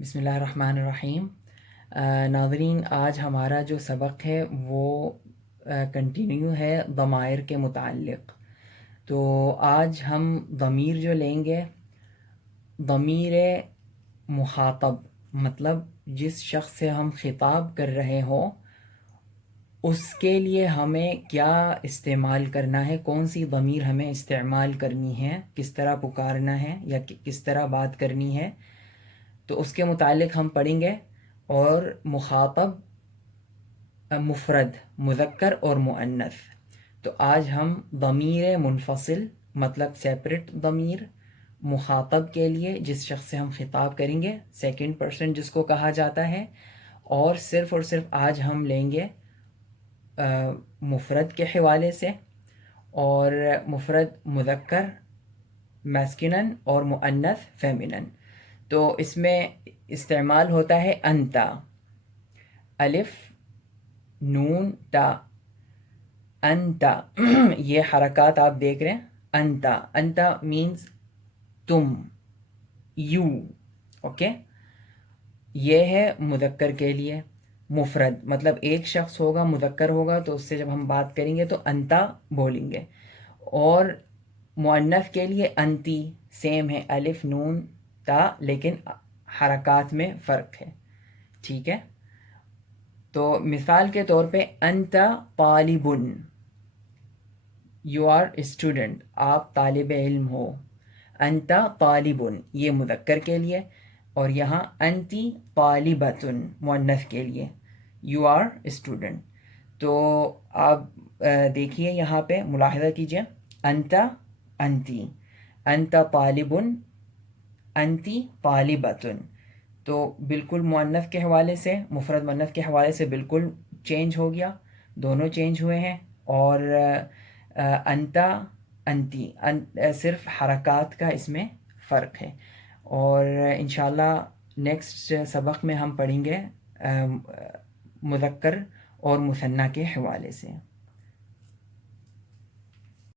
بسم اللہ الرحمن الرحیم۔ ناظرین، آج ہمارا جو سبق ہے وہ کنٹینیو ہے ضمائر کے متعلق۔ تو آج ہم ضمیر جو لیں گے، ضمیر مخاطب، مطلب جس شخص سے ہم خطاب کر رہے ہوں اس کے لیے ہمیں کیا استعمال کرنا ہے، کون سی ضمیر ہمیں استعمال کرنی ہے، کس طرح پکارنا ہے یا کس طرح بات کرنی ہے، تو اس کے متعلق ہم پڑھیں گے۔ اور مخاطب مفرد، مذکر اور مؤنث۔ تو آج ہم ضمیر منفصل مطلب سیپریٹ ضمیر مخاطب کے لیے جس شخص سے ہم خطاب کریں گے، سیکنڈ پرسن جس کو کہا جاتا ہے، اور صرف آج ہم لیں گے مفرد کے حوالے سے، اور مفرد مذکر میسکینن اور مؤنث فیمینن۔ تو اس میں استعمال ہوتا ہے انتا، الف نون تا، انتا یہ حرکات آپ دیکھ رہے ہیں، انتا انتا مینز تم، یو، اوکے۔ یہ ہے مذکر کے لیے۔ مفرد مطلب ایک شخص ہوگا، مذکر ہوگا، تو اس سے جب ہم بات کریں گے تو انتا بولیں گے۔ اور مؤنث کے لیے انتی، سیم ہے، الف نون تا، لیکن حرکات میں فرق ہے، ٹھیک ہے۔ تو مثال کے طور پہ انتا طالبن، یو آر اسٹوڈنٹ، آپ طالب علم ہو۔ انتا طالبن یہ مذکر کے لیے، اور یہاں انتی طالبتن مؤنث کے لیے، یو آر اسٹوڈنٹ۔ تو آپ دیکھیے یہاں پہ ملاحظہ کیجئے، انتا انتی، انتا طالبن، انتی طالبتن۔ تو بالکل مؤنث کے حوالے سے، مفرد مؤنث کے حوالے سے بالکل چینج ہو گیا، دونوں چینج ہوئے ہیں۔ اور انتا انتی صرف حرکات کا اس میں فرق ہے۔ اور انشاءاللہ نیکسٹ سبق میں ہم پڑھیں گے مذکر اور مثنیٰ کے حوالے سے۔